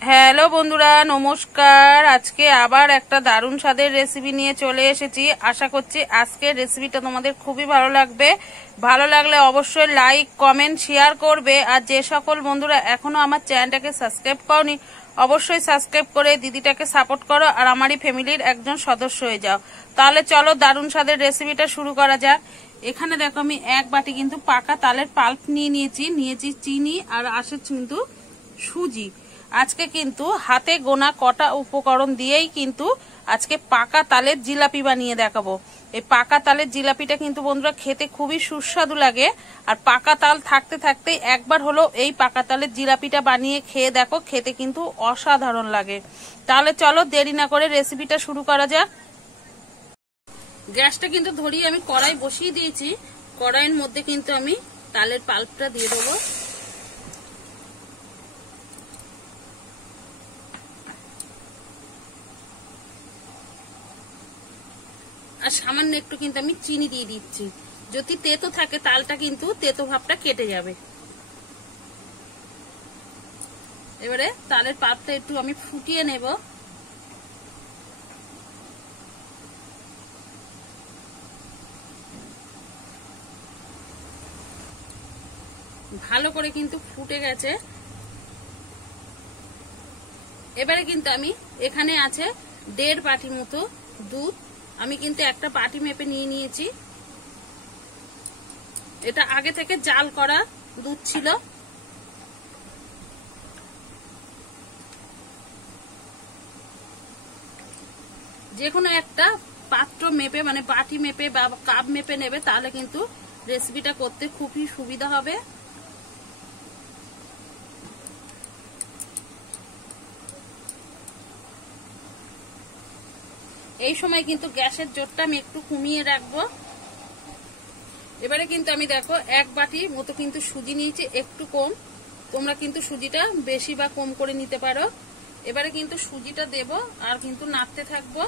Hello বন্ধুরা, নমস্কার। আজকে আবার একটা দারুণ স্বাদের রেসিপি নিয়ে চলে এসেছি। আশা করছি আজকের রেসিপিটা তোমাদের খুবই ভালো লাগবে। ভালো লাগলে অবশ্যই লাইক, কমেন্ট, শেয়ার করবে। আর যে সকল বন্ধুরা এখনো আমার চ্যানেলটাকে সাবস্ক্রাইব করনি, অবশ্যই সাবস্ক্রাইব করে দিদিটাকে সাপোর্ট করো আর আমারই ফ্যামিলির একজন সদস্য হয়ে যাও। তাহলে চলো দারুণ স্বাদের রেসিপিটা শুরু করা যাক। এখানে দেখো আমি এক বাটি কিন্তু পাকা তালের পাল্প নিয়েছি চিনি আর আছে কিন্তু সুজি। আজকে কিন্তু হাতে গোনা কটা উপকরণ দিয়েই কিন্তু আজকে পাকা তালের জিলাপি বানিয়ে দেখাবো। এই পাকা তালের জিলাপিটা কিন্তু বন্ধুরা খেতে খুবই সুস্বাদু লাগে। আর পাকা তাল থাকতে থাকতে একবার হলো এই পাকা তালের জিলাপিটা বানিয়ে খেয়ে দেখো, খেতে কিন্তু অসাধারণ লাগে। তাহলে চলো দেরি না করে রেসিপিটা শুরু করা যাক। গ্যাসটা কিন্তু ধরিয়ে আমি কড়াই বসিয়ে দিয়েছি। কড়াইয়ের মধ্যে কিন্তু আমি তালের পাল্পটা দিয়ে দেবো। আর সামান্য একটু কিন্তু আমি চিনি দিয়ে দিচ্ছি। যদি তেতো থাকে তালটা কিন্তু তেতো ভাবটা কেটে যাবে। এবারে তালের পাল্পটা একটু আমি ফুটিয়ে নেব। ভালো করে কিন্তু ফুটে গেছে। এবারে কিন্তু আমি এখানে আছে 1.5 বাটি মতো দুধ। আমি কিন্তু একটা বাটি মেপে নিয়ে নিয়েছি। এটা আগে থেকে জাল করা দুধ ছিল। যেকোনো একটা পাত্র মেপে মানে বাটি মেপে বা কাপ মেপে নেবে, তাহলে কিন্তু রেসিপিটা করতে খুবই সুবিধা হবে। এই সময় কিন্তু গ্যাসের জোরটা আমি একটু কমিয়ে রাখবো। এবারে কিন্তু আমি দেখো 1 বাটি মতো কিন্তু সুজি নিয়েছি, একটু কম। তোমরা কিন্তু সুজিটা বেশি বা কম করে নিতে পারো। এবারে কিন্তু সুজিটা দেব আর কিন্তু নাড়তে থাকবো।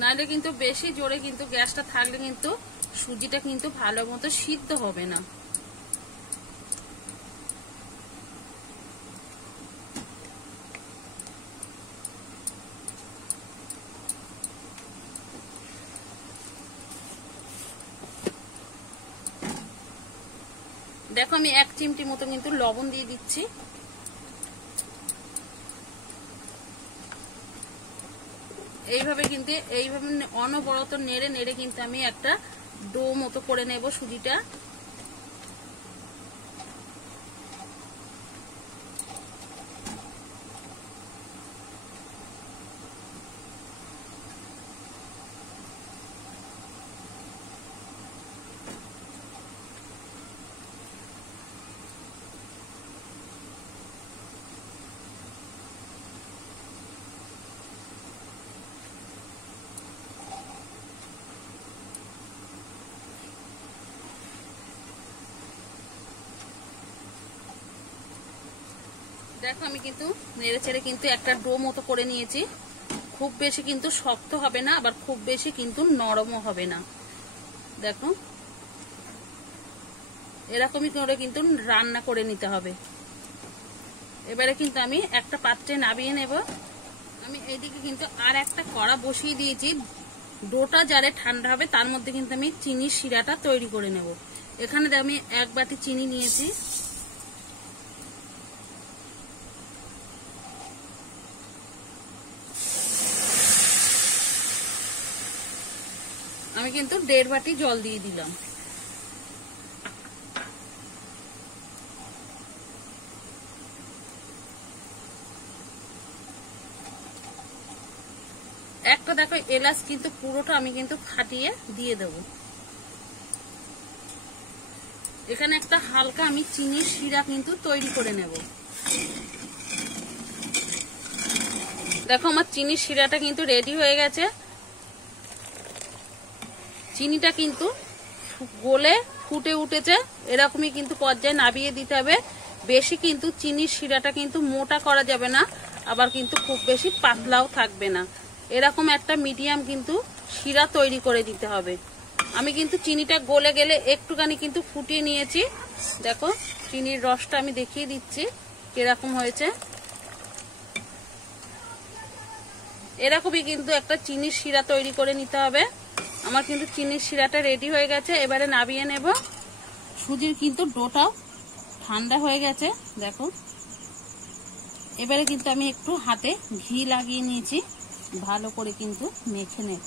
নাহলে কিন্তু বেশি জোরে কিন্তু গ্যাসটা থাকলে কিন্তু সুজিটা কিন্তু ভালো মতো সিদ্ধ হবে না। দেখো আমি 1 চিমটি মতো কিন্তু লবণ দিয়ে দিচ্ছি। এইভাবে অনবরত নেড়ে নেড়ে কিন্তু আমি একটা ডো মতো করে নেব সুজিটা। দেখো আমি কিন্তু নেড়ে চেড়ে কিন্তু একটা ডো মতো করে নিয়েছি। খুব বেশি কিন্তু শক্ত হবে না, আবার খুব বেশি কিন্তু নরমও হবে না। দেখো এরকমই করে কিন্তু রান্না করে নিতে হবে। এবারে কিন্তু আমি একটা পাত্রে নামিয়ে নেব। আমি এইদিকে কিন্তু আর একটা কড়া বসিয়ে দিয়েছি। ডোটা যারে ঠান্ডা হবে তার মধ্যে কিন্তু আমি চিনির শিরাটা তৈরি করে নেব। এখানে আমি 1 বাটি চিনি নিয়েছি। আমি কিন্তু 1.5 বাটি জল দিয়ে দিলাম। একটা দেখো এলাচ কিন্তু পুরোটা আমি কিন্তু ফাটিয়ে দিয়ে দেব। এখানে একটা হালকা আমি চিনির শিরা কিন্তু তৈরি করে নেব। দেখো আমার চিনির শিরাটা কিন্তু রেডি হয়ে গেছে। চিনিটা কিন্তু গলে ফুটে উঠেছে। এরকমই কিন্তু পর্যায়ে নামিয়ে দিতে হবে। বেশি কিন্তু চিনির শিরাটা কিন্তু মোটা করা যাবে না, আবার কিন্তু খুব বেশি পাতলাও থাকবে না। এরকম একটা মিডিয়াম কিন্তু শিরা তৈরি করে দিতে হবে। আমি কিন্তু চিনিটা গলে গেলে একটুখানি কিন্তু ফুটিয়ে নিয়েছি। দেখো চিনির রসটা আমি দেখিয়ে দিচ্ছি কিরকম হয়েছে। এরকমই কিন্তু একটা চিনির শিরা তৈরি করে নিতে হবে। আমার কিন্তু চিনির শিরাটা রেডি হয়ে গেছে, এবারে নামিয়ে নেব। সুজির কিন্তু ডোটাও ঠান্ডা হয়ে গেছে। দেখো এবারে কিন্তু আমি একটু হাতে ঘি লাগিয়ে নিয়েছি, ভালো করে কিন্তু মেখে নেব।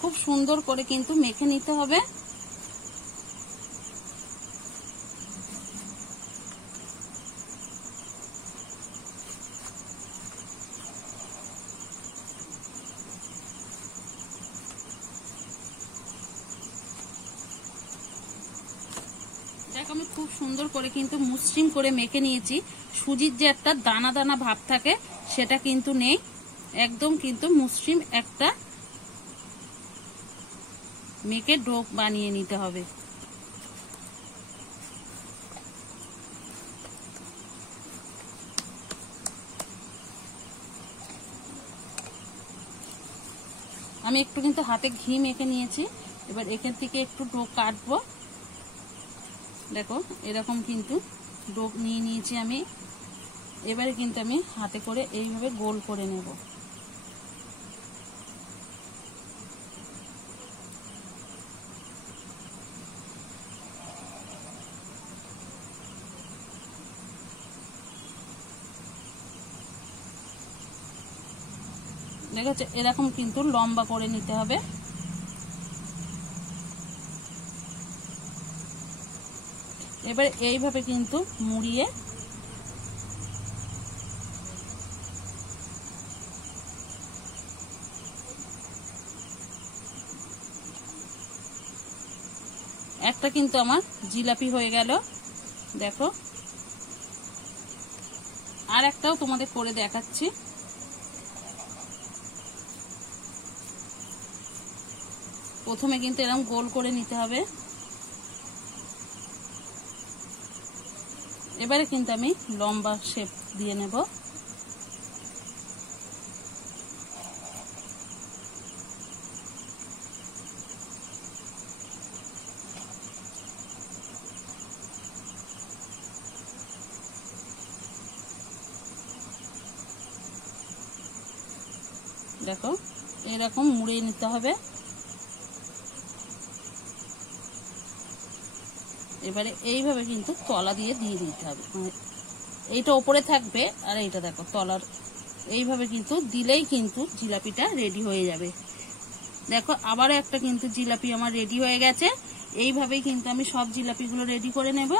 খুব সুন্দর করে কিন্তু মেখে নিতে হবে। দেখো আমি খুব সুন্দর করে কিন্তু মসৃণ করে মেখে নিয়েছি। সুজির যে একটা দানা দানা ভাব থাকে সেটা কিন্তু নেই, একদম কিন্তু মসৃণ একটা মেখে ডো বানিয়ে নিতে হবে। আমি একটু কিন্তু হাতে ঘি মেখে নিয়েছি, এবার এখান থেকে একটু ডো কাটবো। দেখো এরকম কিন্তু ডো নিয়ে নিয়েছি আমি, এবারে কিন্তু আমি হাতে করে এইভাবে গোল করে নেব। দেখো এরকম কিন্তু লম্বা করে নিতে হবে। এবার এইভাবে কিন্তু মুড়িয়ে একটা কিন্তু আমার জিলাপি হয়ে গেল। দেখো আর একটাও তোমাদের করে দেখাচ্ছি। প্রথমে কিন্তু এরকম গোল করে নিতে হবে, এবারে কিন্তু আমি লম্বা শেপ দিয়ে নেব। দেখো এরকম মুড়িয়ে নিতে হবে। এবারে এইভাবে কিন্তু তলা দিয়ে দিতে হবে, মানে এইটা ওপরে থাকবে আর এইটা দেখো তলার, এইভাবে কিন্তু দিলেই কিন্তু জিলাপিটা রেডি হয়ে যাবে। দেখো আবারও একটা কিন্তু জিলাপি আমার রেডি হয়ে গেছে। এইভাবেই কিন্তু আমি সব জিলাপিগুলো রেডি করে নেব।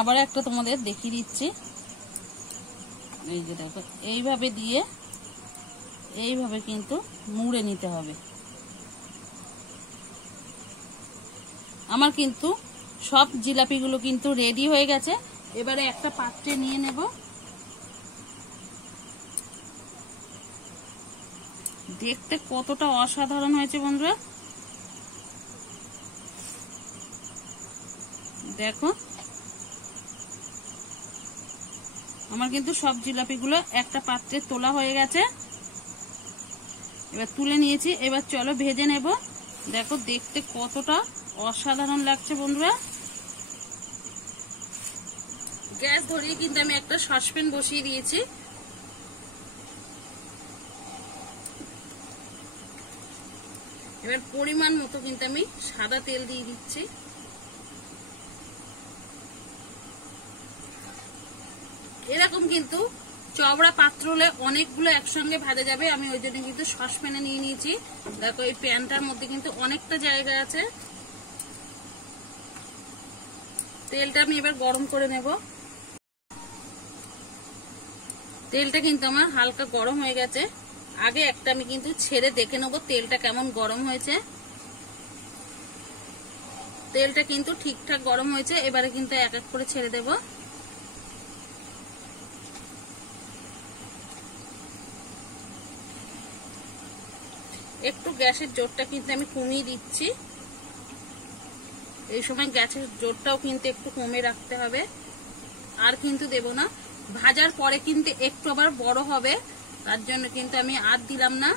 আবার একটা তোমাদের দেখিয়ে দিচ্ছি। এই যে দেখো এইভাবে দিয়ে এইভাবে কিন্তু মুড়ে নিতে হবে। আমার কিন্তু সব জিলাপিগুলো কিন্তু রেডি হয়ে গেছে। এবারে একটা পাত্রে নিয়ে নেব। দেখতে কতটা অসাধারণ হয়েছে বন্ধুরা, দেখো আমার কিন্তু সব জিলাপিগুলো একটা পাত্রে তোলা হয়ে গেছে। এবার তুলে নিয়েছি, এবার চলো ভেজে নেব। দেখো দেখতে কতটা অসাধারণ লাগছে বন্ধুরা। গ্যাস ধরিয়ে কিন্তু আমি একটা সসপ্যান বসিয়ে দিয়েছি। এবার পরিমাণ মতো কিন্তু আমি সাদা তেল দিয়ে দিচ্ছি। এরকম কিন্তু চওড়া পাত্র হলে অনেকগুলো একসঙ্গে ভাজা যাবে, আমি ওই জন্য কিন্তু সসপ্যানে নিয়ে নিয়েছি। দেখো এই প্যানটার মধ্যে কিন্তু অনেকটা জায়গা আছে। তেলটা আমি এবার গরম করে নেব। তেলটা কিন্তু আমার হালকা গরম হয়ে গেছে। আগে একটা আমি কিন্তু ছেড়ে দেখে নেবো তেলটা কেমন গরম হয়েছে। তেলটা কিন্তু ঠিকঠাক গরম হয়েছে, এবারে কিন্তু এক এক করে ছেড়ে দেব। একটু গ্যাসের জোরটা কিন্তু আমি কমিয়ে দিচ্ছি। এই সময় গ্যাসের জোরটাও কিন্তু একটু কমে রাখতে হবে, আর কিন্তু দেব না। ভাজার পরে কিন্তু একটু আবার বড় হবে, তার জন্য কিন্তু আমি আর দিলাম না।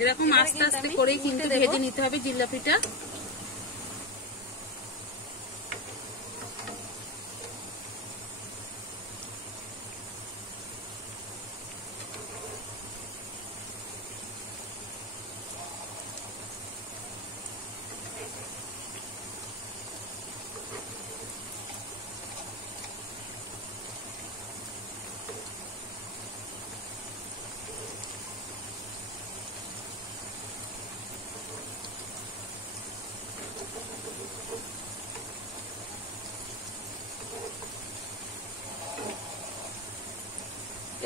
এরকম আস্তে আস্তে করেই কিন্তু ভেজে নিতে হবে জিলাপিটা।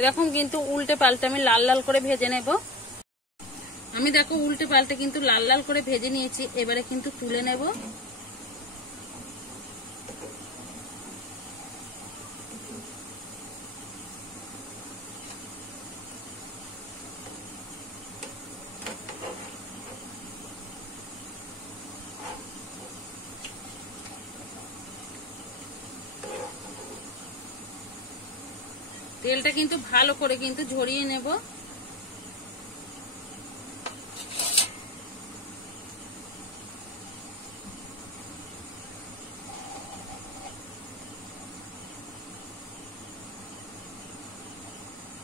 এরকম কিন্তু উল্টে পাল্টে আমি লাল লাল করে ভেজে নেব। আমি দেখো উল্টে পাল্টে কিন্তু লাল লাল করে ভেজে নিয়েছি, এবারে কিন্তু তুলে নেব। তেলটা কিন্তু ভালো করে কিন্তু ঝরিয়ে নেব।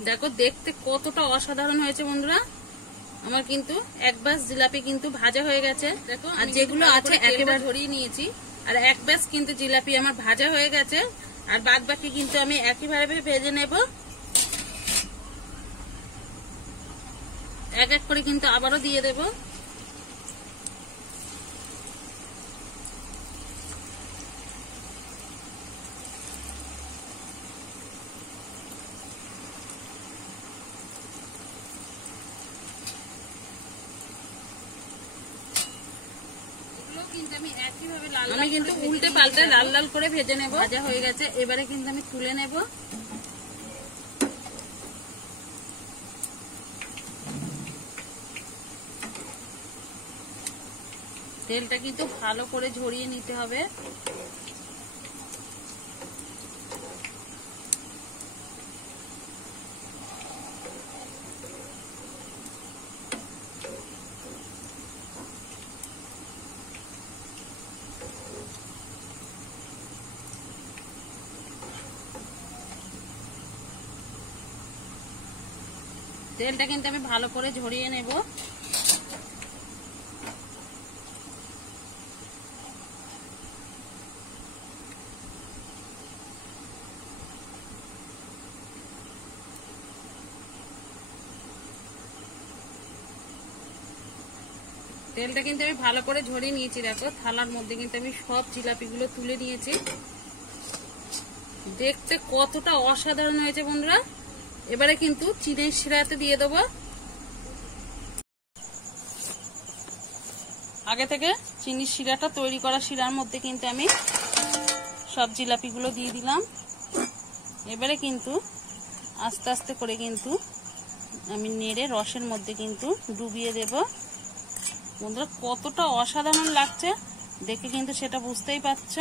দেখো দেখতে কতটা অসাধারণ হয়েছে বন্ধুরা। আমার কিন্তু এক ব্যাস জিলাপি কিন্তু ভাজা হয়ে গেছে। দেখো আর যেগুলো আছে একেবারে ঝরিয়ে নিয়েছি, আর এক ব্যাস কিন্তু জিলাপি আমার ভাজা হয়ে গেছে, আর বাদ বাকি কিন্তু আমি একইভাবে ভেজে নেব। এক এক করে কিন্তু আবারও দিয়ে দেব। আমি কিন্তু উল্টে পাল্টে লাল লাল করে ভেজে নেব। ভাজা হয়ে গেছে, এবারে কিন্তু আমি তুলে নেব। তেলটা কিন্তু ভালো করে ঝরিয়ে নিতে হবে। তেলটা কিন্তু আমি ভালো করে ঝরিয়ে নেব। তেলটা কিন্তু আমি ভালো করে ঝরিয়ে নিয়েছি। দেখো থালার মধ্যে কিন্তু আমি সব জিলাপিগুলো তুলে নিয়েছি। দেখতে কতটা অসাধারণ হয়েছে বন্ধুরা। এবারে কিন্তু চিনির শিরাতে দিয়ে দেবো। আগে থেকে চিনির শিরাটা তৈরি করা শিরার মধ্যে কিন্তু আমি সব জিলাপিগুলো দিয়ে দিলাম। এবারে কিন্তু আস্তে আস্তে করে কিন্তু আমি নেড়ে রসের মধ্যে কিন্তু ডুবিয়ে দেব। বন্ধুরা কতটা অসাধারণ লাগছে দেখে কিন্তু সেটা বুঝতেই পারছ।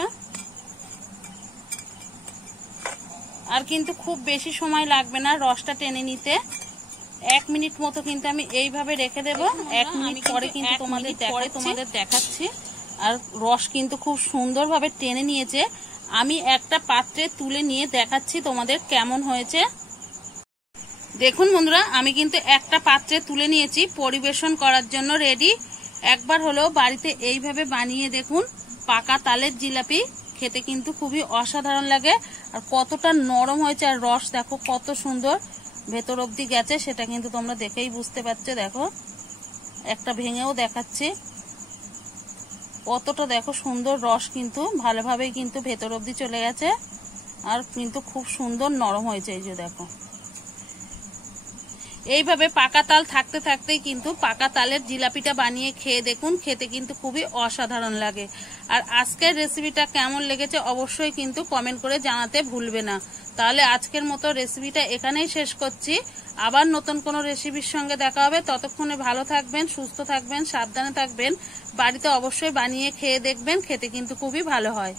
আর কিন্তু খুব বেশি সময় লাগবে না রসটা টেনে নিতে। 1 মিনিট মতো কিন্তু আমি এইভাবে রেখে দেব। 1 মিনিট পরে কিন্তু তোমাদের দেখাচ্ছি। আর রস কিন্তু খুব সুন্দরভাবে টেনে নিয়েছে। আমি একটা পাত্রে তুলে নিয়ে দেখাচ্ছি তোমাদের কেমন হয়েছে। দেখুন বন্ধুরা আমি কিন্তু একটা পাত্রে তুলে নিয়েছি, পরিবেশন করার জন্য রেডি। একবার হলেও বাড়িতে এইভাবে বানিয়ে দেখুন। পাকা তালের জিলাপি খেতে কিন্তু খুবই অসাধারণ লাগে। আর কতটা নরম হয়েছে, আর রস দেখো কত সুন্দর ভেতর অবধি গেছে, সেটা কিন্তু তোমরা দেখেই বুঝতে পারছো। দেখো একটা ভেঙেও দেখাচ্ছি, কতটা দেখো সুন্দর রস কিন্তু ভালোভাবেই কিন্তু ভেতর অবধি চলে গেছে, আর কিন্তু খুব সুন্দর নরম হয়েছে। এই যে দেখো এইভাবে পাকা তাল থাকতে থাকতেই কিন্তু পাকা তালের জিলাপিটা বানিয়ে খেয়ে দেখুন, খেতে কিন্তু খুবই অসাধারণ লাগে। আর আজকের রেসিপিটা কেমন লেগেছে অবশ্যই কিন্তু কমেন্ট করে জানাতে ভুলবে না। তাহলে আজকের মতো রেসিপিটা এখানেই শেষ করছি। আবার নতুন কোনো রেসিপির সঙ্গে দেখা হবে। ততক্ষণে ভালো থাকবেন, সুস্থ থাকবেন, সাবধানে থাকবেন। বাড়িতে অবশ্যই বানিয়ে খেয়ে দেখবেন, খেতে কিন্তু খুবই ভালো হয়।